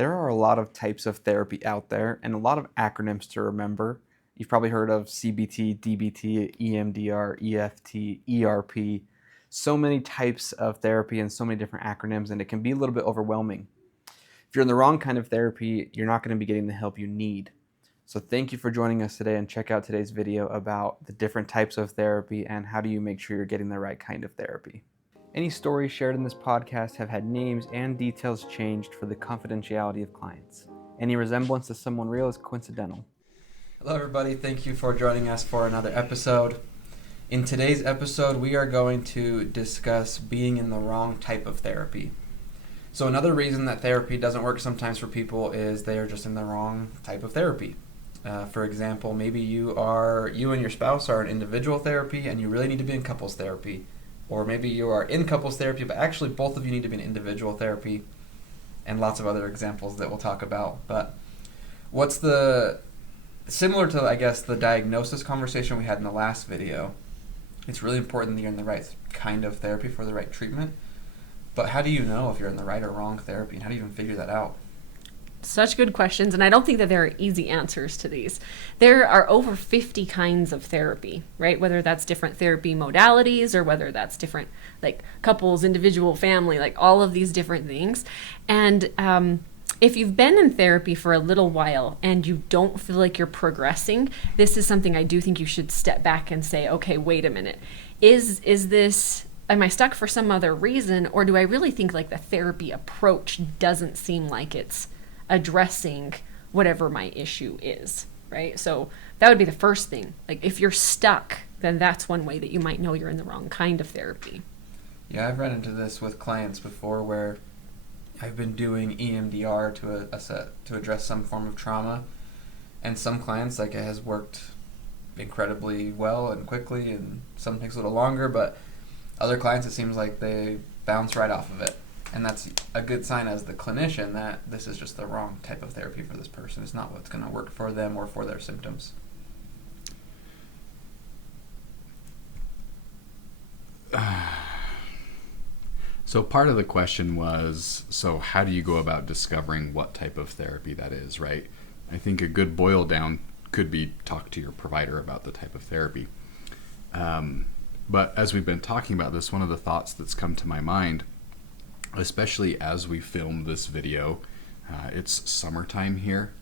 There are a lot of types of therapy out there and a lot of acronyms to remember. You've probably heard of CBT, DBT, EMDR, EFT, ERP. So many types of therapy and so many different acronyms, and it can be a little bit overwhelming. If you're in the wrong kind of therapy, you're not going to be getting the help you need. So thank you for joining us today, and check out today's video about the different types of therapy and how do you make sure you're getting the right kind of therapy. Any stories shared in this podcast have had names and details changed for the confidentiality of clients. Any resemblance to someone real is coincidental. Hello everybody, thank you for joining us for another episode. In today's episode, we are going to discuss being in the wrong type of therapy. So another reason that therapy doesn't work sometimes for people is they are just in the wrong type of therapy. For example, maybe you and your spouse are in individual therapy and you really need to be in couples therapy. Or maybe you are in couples therapy, but actually both of you need to be in individual therapy, and lots of other examples that we'll talk about. But similar to, I guess, the diagnosis conversation we had in the last video, it's really important that you're in the right kind of therapy for the right treatment. But how do you know if you're in the right or wrong therapy, and how do you even figure that out? Such good questions, and I don't think that there are easy answers to these. There are over 50 kinds of therapy, right? Whether that's different therapy modalities or whether that's different, like couples, individual, family, like all of these different things. And if you've been in therapy for a little while and you don't feel like you're progressing, this is something I do think you should step back and say, okay, wait a minute. Am I stuck for some other reason, or do I really think like the therapy approach doesn't seem like it's addressing whatever my issue is, right? So that would be the first thing. Like if you're stuck, then that's one way that you might know you're in the wrong kind of therapy. Yeah, I've run into this with clients before where I've been doing EMDR to address some form of trauma, and some clients, like, it has worked incredibly well and quickly, and some takes a little longer, but other clients it seems like they bounce right off of it. And that's a good sign as the clinician that this is just the wrong type of therapy for this person. It's not what's going to work for them or for their symptoms. So part of the question was, so how do you go about discovering what type of therapy that is, right? I think a good boil down could be talk to your provider about the type of therapy. But as we've been talking about this, one of the thoughts that's come to my mind, especially as we film this video, it's summertime here,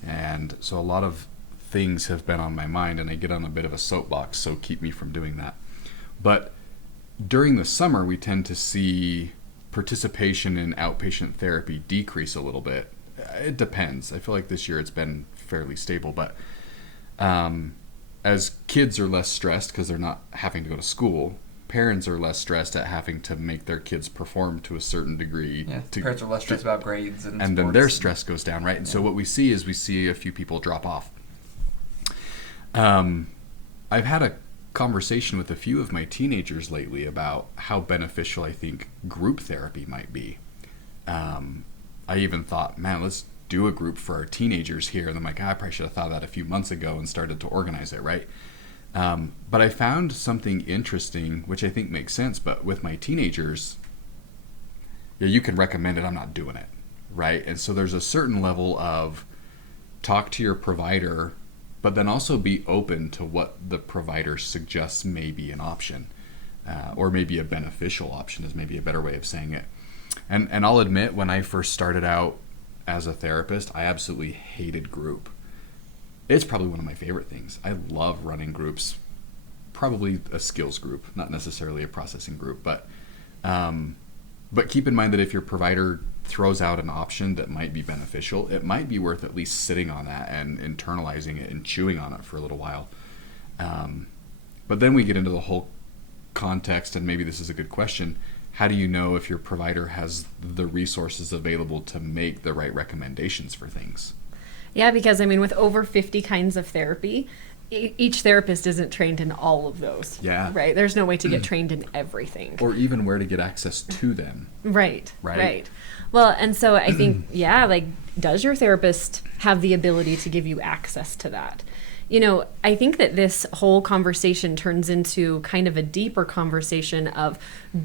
and so a lot of things have been on my mind, and I get on a bit of a soapbox, so keep me from doing that. But during the summer, we tend to see participation in outpatient therapy decrease a little bit. It depends. I feel like this year it's been fairly stable, but as kids are less stressed because they're not having to go to school, parents are less stressed at having to make their kids perform to a certain degree. Yeah, parents are less stressed about grades and then their stress goes down, right? And so what we see is a few people drop off. I've had a conversation with a few of my teenagers lately about how beneficial I think group therapy might be. I even thought, man, let's do a group for our teenagers here. And I'm like, I probably should have thought of that a few months ago and started to organize it, right? But I found something interesting, which I think makes sense, but with my teenagers, you can recommend it, I'm not doing it, right? And so there's a certain level of talk to your provider, but then also be open to what the provider suggests may be an option, or maybe a beneficial option is maybe a better way of saying it. And I'll admit, when I first started out as a therapist, I absolutely hated group. It's probably one of my favorite things. I love running groups, probably a skills group, not necessarily a processing group. But keep in mind that if your provider throws out an option that might be beneficial, it might be worth at least sitting on that and internalizing it and chewing on it for a little while. But then we get into the whole context, and maybe this is a good question. How do you know if your provider has the resources available to make the right recommendations for things? Yeah, because with over 50 kinds of therapy, each therapist isn't trained in all of those. Yeah. Right? There's no way to get trained in everything. Or even where to get access to them. Right. Well, and so I think, does your therapist have the ability to give you access to that? I think that this whole conversation turns into kind of a deeper conversation of,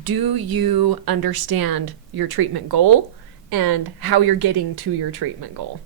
do you understand your treatment goal and how you're getting to your treatment goal.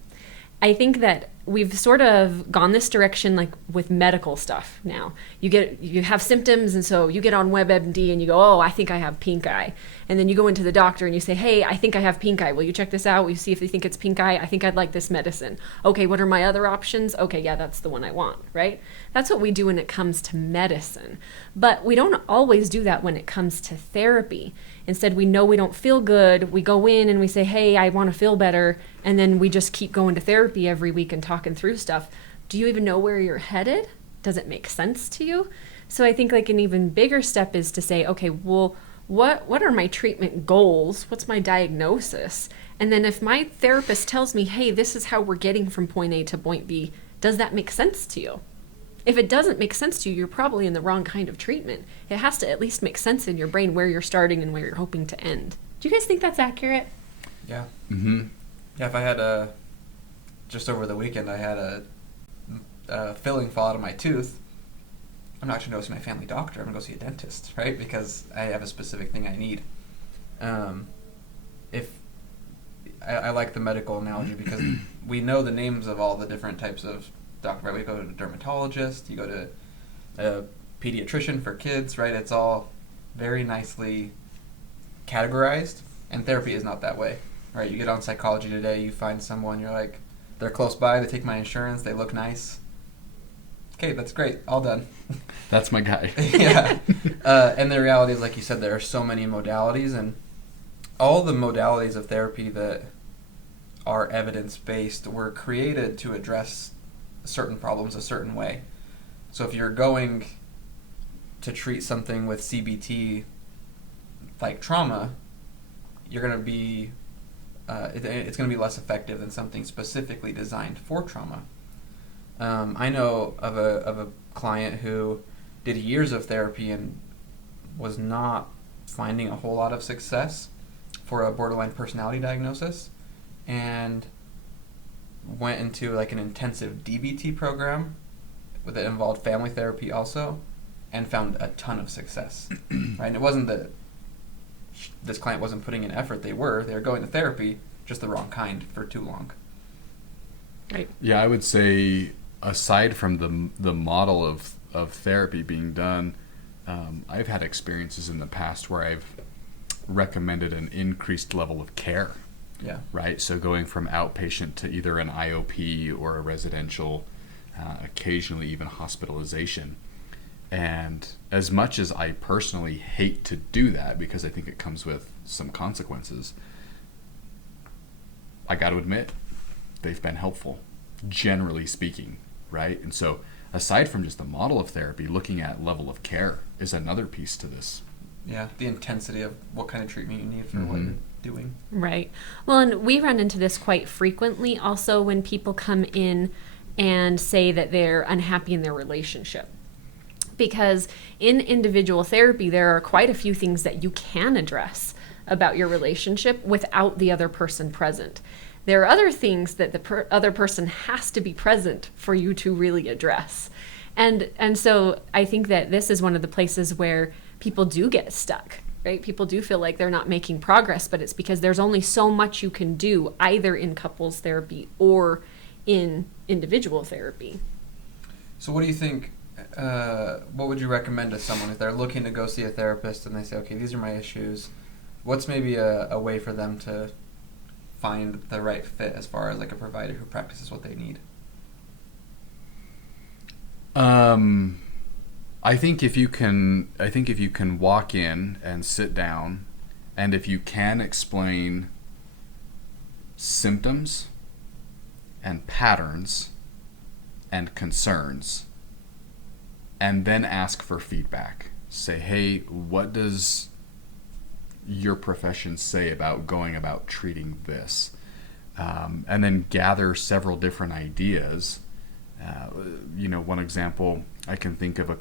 I think that we've sort of gone this direction, like with medical stuff now. You have symptoms, and so you get on WebMD and you go, oh, I think I have pink eye. And then you go into the doctor and you say, hey, I think I have pink eye. Will you check this out? Will you see if they think it's pink eye? I think I'd like this medicine. Okay, what are my other options? Okay, yeah, that's the one I want, right? That's what we do when it comes to medicine. But we don't always do that when it comes to therapy. Instead, we know we don't feel good. We go in and we say, hey, I want to feel better. And then we just keep going to therapy every week and talking through stuff. Do you even know where you're headed? Does it make sense to you? So I think like an even bigger step is to say, okay, well, what are my treatment goals? What's my diagnosis? And then if my therapist tells me, hey, this is how we're getting from point A to point B, does that make sense to you? If it doesn't make sense to you, you're probably in the wrong kind of treatment. It has to at least make sense in your brain where you're starting and where you're hoping to end. Do you guys think that's accurate? Yeah. Mm-hmm. Yeah, if I had just over the weekend, I had a filling fall out of my tooth, I'm not going to go see my family doctor. I'm going to go see a dentist, right? Because I have a specific thing I need. If I like the medical analogy because we know the names of all the different types of doctor, right? We go to a dermatologist, you go to a pediatrician for kids, right? It's all very nicely categorized, and therapy is not that way, right? You get on Psychology Today, you find someone, you're like, they're close by, they take my insurance, they look nice. Okay, that's great, all done. That's my guy. Yeah. And the reality is, like you said, there are so many modalities, and all the modalities of therapy that are evidence-based were created to address certain problems a certain way. So if you're going to treat something with CBT like trauma, you're going to be it's going to be less effective than something specifically designed for trauma. I know of a client who did years of therapy and was not finding a whole lot of success for a borderline personality diagnosis, and went into like an intensive DBT program that involved family therapy also, and found a ton of success. Right? And it wasn't that this client wasn't putting in effort. They were going to therapy, just the wrong kind for too long. Right. Yeah, I would say aside from the model of therapy being done, I've had experiences in the past where I've recommended an increased level of care. Yeah. Right? So going from outpatient to either an IOP or a residential, occasionally even hospitalization. And as much as I personally hate to do that because I think it comes with some consequences, I got to admit, they've been helpful, generally speaking, right? And so aside from just the model of therapy, looking at level of care is another piece to this. Yeah, the intensity of what kind of treatment you need for what you're doing. Right. Well, and we run into this quite frequently also when people come in and say that they're unhappy in their relationship. Because in individual therapy, there are quite a few things that you can address about your relationship without the other person present. There are other things that the other person has to be present for you to really address. And so I think that this is one of the places where people do get stuck, right? People do feel like they're not making progress, but it's because there's only so much you can do either in couples therapy or in individual therapy. So what do you think, what would you recommend to someone if they're looking to go see a therapist and they say, okay, these are my issues? What's maybe a way for them to find the right fit as far as like a provider who practices what they need? I think if you can walk in and sit down, and if you can explain symptoms and patterns and concerns, and then ask for feedback. Say, hey, what does your profession say about going about treating this? And then gather several different ideas. One example, I can think of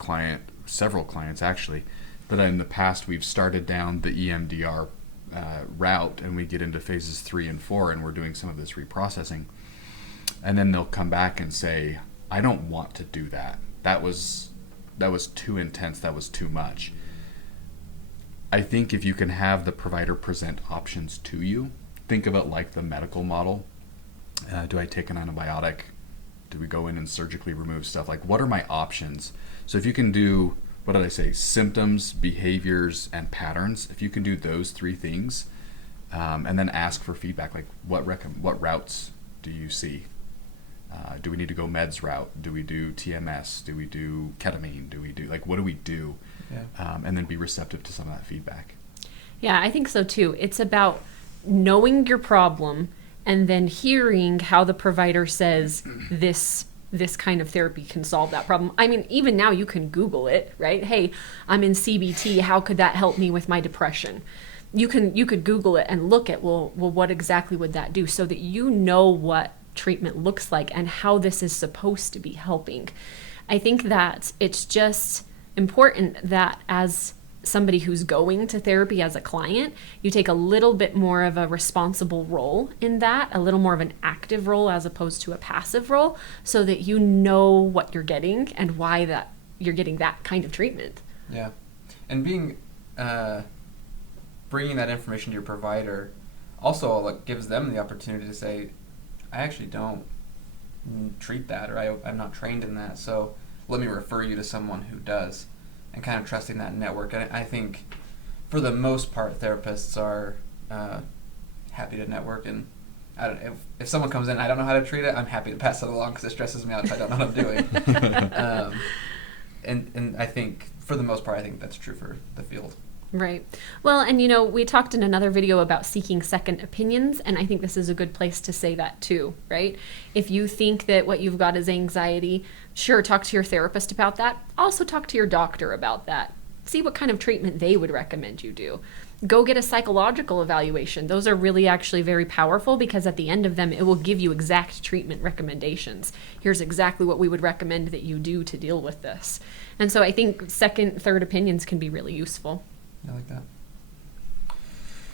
several clients actually, but in the past we've started down the EMDR route, and we get into phases 3 and 4, and we're doing some of this reprocessing. And then they'll come back and say, I don't want to do that. That was too intense. That was too much. I think if you can have the provider present options to you, think of it like the medical model. Do I take an antibiotic? Do we go in and surgically remove stuff? Like, what are my options? So if you can do, what did I say, symptoms, behaviors, and patterns, if you can do those three things, and then ask for feedback, like what routes do you see? Do we need to go meds route? Do we do TMS? Do we do ketamine? Do we do, like, what do we do? Yeah. And then be receptive to some of that feedback. Yeah, I think so too. It's about knowing your problem and then hearing how the provider says this kind of therapy can solve that problem. I mean, even now you can Google it, right? Hey, I'm in CBT. How could that help me with my depression? You could Google it and look at, well, what exactly would that do, so that you know what treatment looks like and how this is supposed to be helping. I think that it's just important that as somebody who's going to therapy as a client, you take a little bit more of a responsible role in that, a little more of an active role as opposed to a passive role, so that you know what you're getting and why that you're getting that kind of treatment. Yeah. And being bringing that information to your provider also, like, gives them the opportunity to say, I actually don't treat that, or I'm not trained in that, so let me refer you to someone who does, and kind of trusting that network. And I think for the most part, therapists are happy to network, and if someone comes in, I don't know how to treat it, I'm happy to pass it along because it stresses me out if I don't know what I'm doing. And I think for the most part, I think that's true for the field. Right. Well, and we talked in another video about seeking second opinions, and I think this is a good place to say that too, right? If you think that what you've got is anxiety, sure, talk to your therapist about that. Also talk to your doctor about that. See what kind of treatment they would recommend you do. Go get a psychological evaluation. Those are really actually very powerful, because at the end of them, it will give you exact treatment recommendations. Here's exactly what we would recommend that you do to deal with this. And so I think second, third opinions can be really useful. I like that.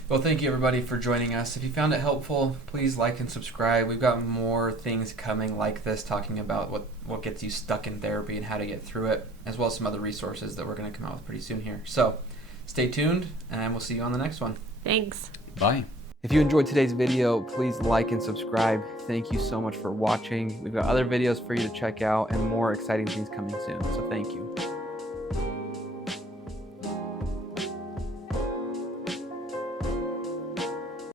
Well, thank you everybody for joining us. If you found it helpful, please like and subscribe. We've got more things coming like this, talking about what gets you stuck in therapy and how to get through it, as well as some other resources that we're going to come out with pretty soon here. So stay tuned, and we'll see you on the next one. Thanks. Bye. If you enjoyed today's video, please like and subscribe. Thank you so much for watching. We've got other videos for you to check out and more exciting things coming soon, so thank you.